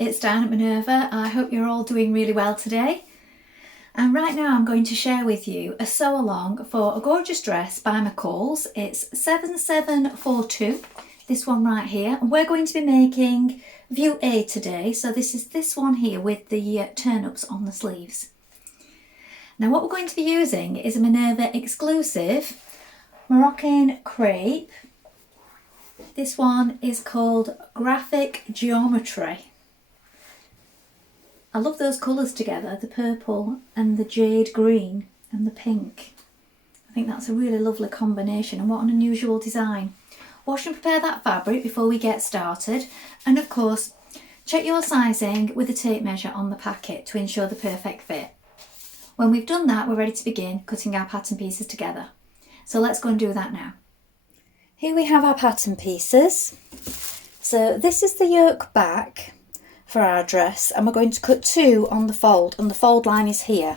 it's Dianne at Minerva. I hope you're all doing really well today. And right now I'm going to share with you a sew along for a gorgeous dress by McCall's. It's 7742, this one right here. And we're going to be making view A today. So this is this one here with the turn-ups on the sleeves. Now what we're going to be using is a Minerva exclusive Moroccan crepe. This one is called Graphic Geometry. I love those colours together, the purple and the jade green and the pink. I think that's a really lovely combination, and what an unusual design. Wash and prepare that fabric before we get started, and of course check your sizing with a tape measure on the packet to ensure the perfect fit. When we've done that, we're ready to begin cutting our pattern pieces together. So let's go and do that now. Here we have our pattern pieces. So this is the yoke back for our dress, and we're going to cut 2 on the fold, and the fold line is here.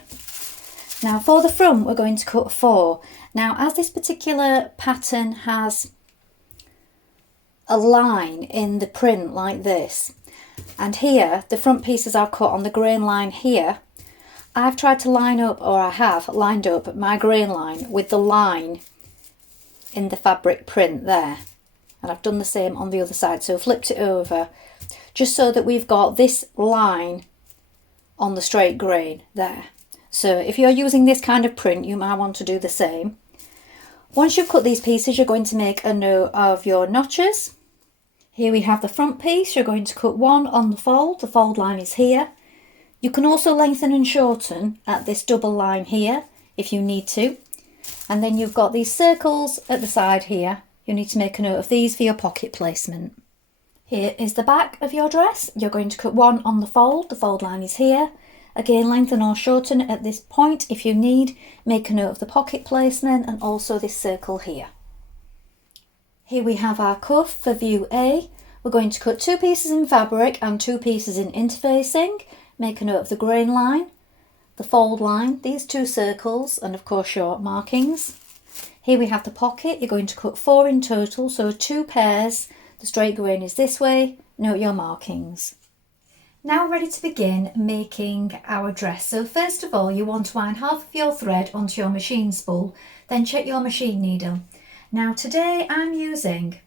Now for the front we're going to cut 4. Now as this particular pattern has a line in the print like this, and here the front pieces are cut on the grain line here, I've tried to line up, or I have lined up my grain line with the line in the fabric print there, and I've done the same on the other side, so flipped it over just so that we've got this line on the straight grain there. So if you're using this kind of print, you might want to do the same. Once you've cut these pieces, you're going to make a note of your notches. Here we have the front piece. You're going to cut 1 on the fold line is here. You can also lengthen and shorten at this double line here if you need to. And then you've got these circles at the side here. You need to make a note of these for your pocket placement. Here is the back of your dress. You're going to cut 1 on the fold line is here. Again, lengthen or shorten at this point if you need. Make a note of the pocket placement and also this circle here. Here we have our cuff for view A. We're going to cut 2 pieces in fabric and 2 pieces in interfacing. Make a note of the grain line, the fold line, these 2 circles, and of course your markings. Here we have the pocket. You're going to cut 4 in total, so 2 pairs. The straight grain is this way. Note your markings. Now we're ready to begin making our dress. So first of all, you want to iron half of your thread onto your machine spool, then check your machine needle. Now today I'm using,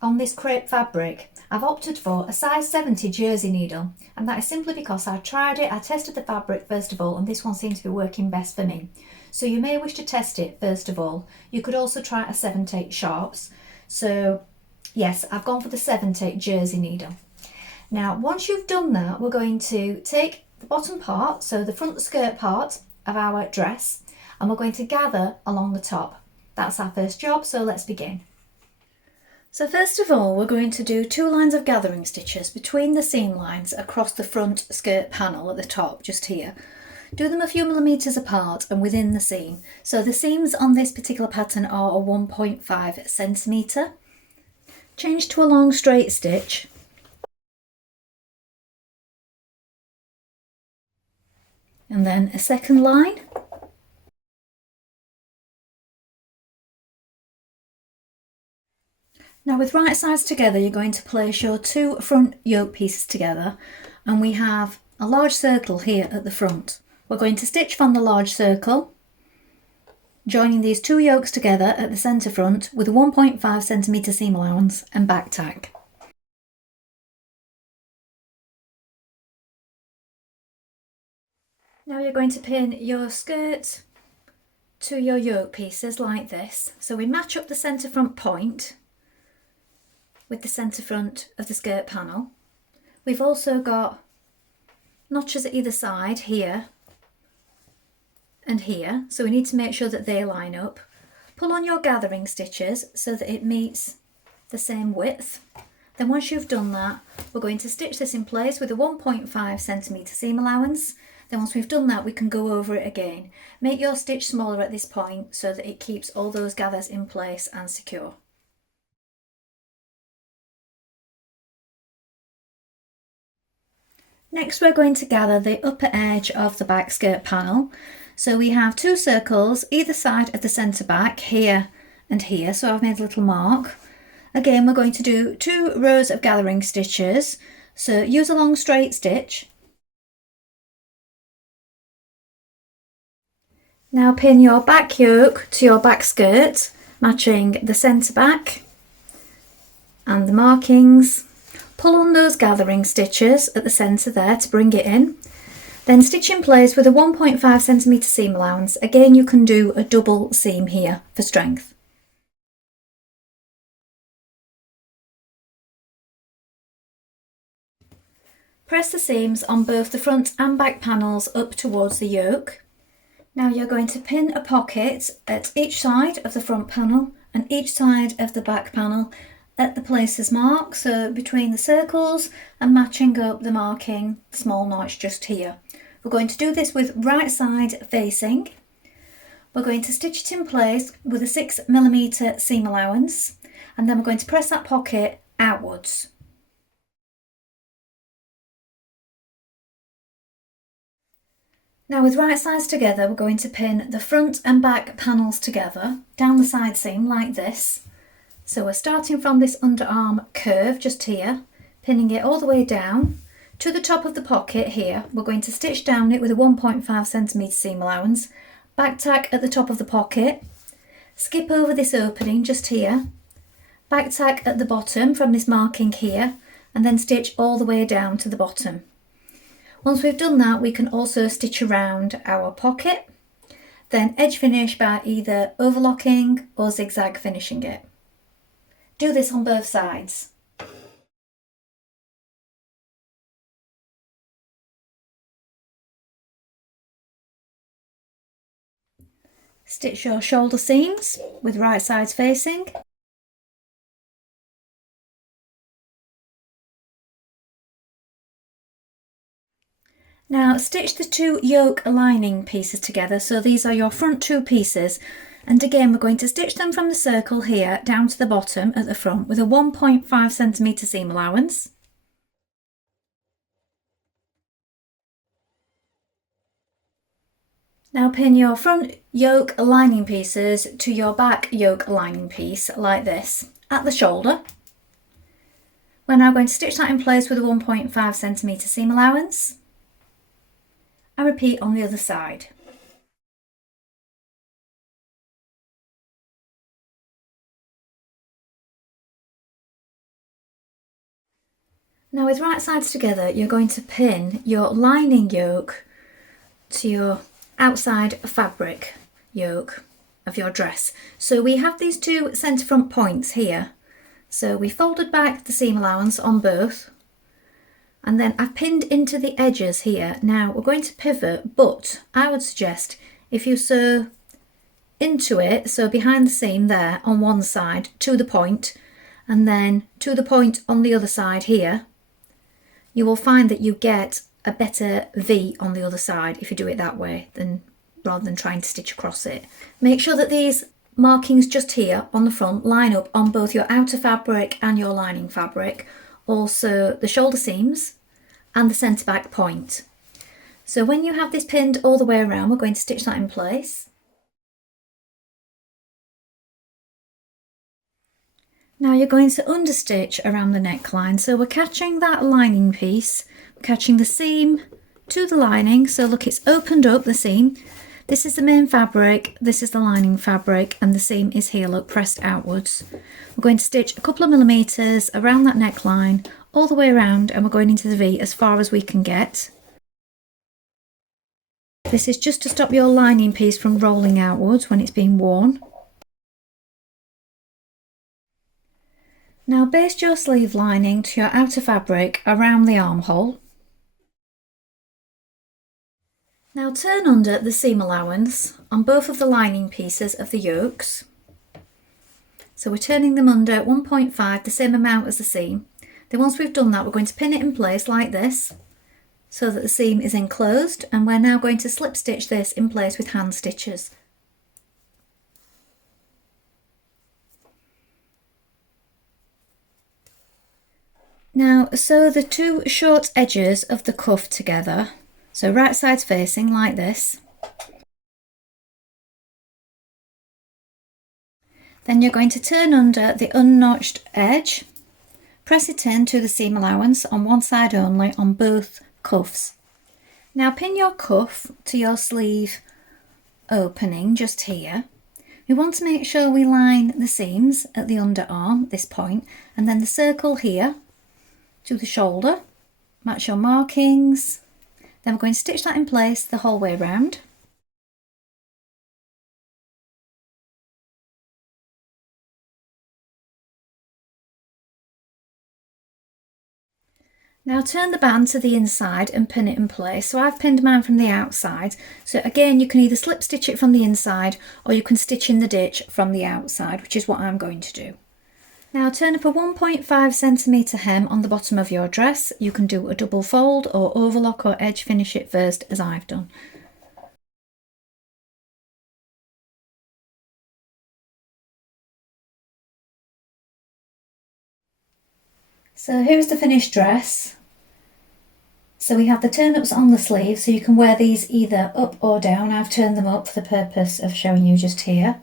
on this crepe fabric, I've opted for a size 70 jersey needle, and that is simply because I tried it, I tested the fabric first of all, and this one seems to be working best for me. So you may wish to test it first of all. You could also try a 7/8 sharps. So yes, I've gone for the 7/8 jersey needle. Now once you've done that, we're going to take the bottom part, so the front skirt part of our dress, and we're going to gather along the top. That's our first job, so let's begin. So first of all, we're going to do 2 lines of gathering stitches between the seam lines across the front skirt panel at the top, just here. Do them a few millimetres apart and within the seam. So the seams on this particular pattern are a 1.5 centimetre. Change to a long straight stitch. And then a second line. Now with right sides together, you're going to place your 2 front yoke pieces together, and we have a large circle here at the front. We're going to stitch from the large circle, joining these 2 yokes together at the centre front with a 1.5 centimetre seam allowance and back tack. Now you're going to pin your skirt to your yoke pieces like this. So we match up the centre front point with the centre front of the skirt panel. We've also got notches at either side here and here, so we need to make sure that they line up. Pull on your gathering stitches so that it meets the same width. Then once you've done that, we're going to stitch this in place with a 1.5 centimetre seam allowance. Then once we've done that, we can go over it again. Make your stitch smaller at this point so that it keeps all those gathers in place and secure. Next we're going to gather the upper edge of the back skirt panel. So we have 2 circles either side of the centre back, here and here, so I've made a little mark. Again, we're going to do 2 rows of gathering stitches So use a long straight stitch. Now pin your back yoke to your back skirt, matching the centre back and the markings. Pull on those gathering stitches at the centre there to bring it in. Then stitch in place with a 1.5cm seam allowance. Again, you can do a double seam here for strength. Press the seams on both the front and back panels up towards the yoke. Now you're going to pin a pocket at each side of the front panel and each side of the back panel at the places marked, so between the circles and matching up the marking small notch just here. We're going to do this with right side facing. We're going to stitch it in place with a 6mm seam allowance, and then we're going to press that pocket outwards. Now with right sides together, we're going to pin the front and back panels together down the side seam like this. So we're starting from this underarm curve just here, pinning it all the way down to the top of the pocket here. We're going to stitch down it with a 1.5cm seam allowance, back tack at the top of the pocket, skip over this opening just here, back tack at the bottom from this marking here, and then stitch all the way down to the bottom. Once we've done that, we can also stitch around our pocket, then edge finish by either overlocking or zigzag finishing it. Do this on both sides. Stitch your shoulder seams with right sides facing. Now stitch the two yoke lining pieces together, so these are your front two pieces, and again we're going to stitch them from the circle here down to the bottom at the front with a 1.5cm seam allowance. Now pin your front yoke lining pieces to your back yoke lining piece like this at the shoulder. We're now going to stitch that in place with a 1.5cm seam allowance. And repeat on the other side. Now with right sides together, you're going to pin your lining yoke to your outside fabric yoke of your dress. So we have these two centre front points here. So we folded back the seam allowance on both, and then I've pinned into the edges here. Now we're going to pivot, but I would suggest if you sew into it, so behind the seam there on one side to the point, and then to the point on the other side here, you will find that you get a better V on the other side if you do it that way, rather than trying to stitch across it. Make sure that these markings just here on the front line up on both your outer fabric and your lining fabric. Also the shoulder seams and the centre back point. So when you have this pinned all the way around, we're going to stitch that in place. Now you're going to understitch around the neckline. So we're catching that lining piece, we're catching the seam to the lining. So look, it's opened up the seam. This is the main fabric, this is the lining fabric, and the seam is here, look, pressed outwards. We're going to stitch a couple of millimetres around that neckline, all the way around, and we're going into the V as far as we can get. This is just to stop your lining piece from rolling outwards when it's being worn. Now baste your sleeve lining to your outer fabric around the armhole. Now turn under the seam allowance on both of the lining pieces of the yokes. So we're turning them under 1.5, the same amount as the seam. Then once we've done that, we're going to pin it in place like this so that the seam is enclosed, and we're now going to slip stitch this in place with hand stitches. Now sew the two short edges of the cuff together. So right sides facing like this. Then you're going to turn under the unnotched edge, Press it in to the seam allowance on one side only on both cuffs. Now pin your cuff to your sleeve opening just here. We want to make sure we line the seams at the underarm, this point, and then the circle here to the shoulder. Match your markings. Then we're going to stitch that in place the whole way round. Now turn the band to the inside and pin it in place. So I've pinned mine from the outside. So again, you can either slip stitch it from the inside or you can stitch in the ditch from the outside, which is what I'm going to do. Now turn up a 1.5 centimetre hem on the bottom of your dress. You can do a double fold or overlock or edge finish it first, as I've done. So here's the finished dress. So we have the turn-ups on the sleeve, so you can wear these either up or down. I've turned them up for the purpose of showing you just here.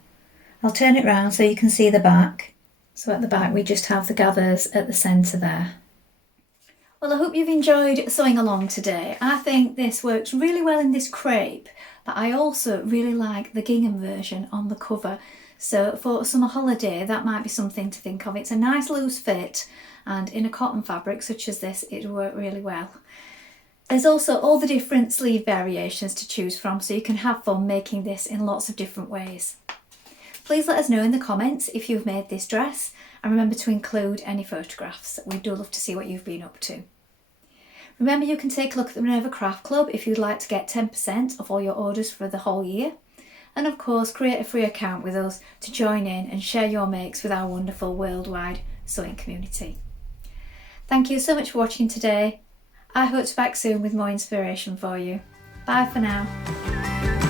I'll turn it round so you can see the back. So at the back we just have the gathers at the centre there. Well, I hope you've enjoyed sewing along today. I think this works really well in this crepe, but I also really like the gingham version on the cover. So for a summer holiday, that might be something to think of. It's a nice loose fit, and in a cotton fabric such as this, it would work really well. There's also all the different sleeve variations to choose from, so you can have fun making this in lots of different ways. Please let us know in the comments if you've made this dress, and remember to include any photographs. We do love to see what you've been up to. Remember, you can take a look at the Minerva Craft Club if you'd like to get 10% off all your orders for the whole year. And of course, create a free account with us to join in and share your makes with our wonderful worldwide sewing community. Thank you so much for watching today. I hope to be back soon with more inspiration for you. Bye for now.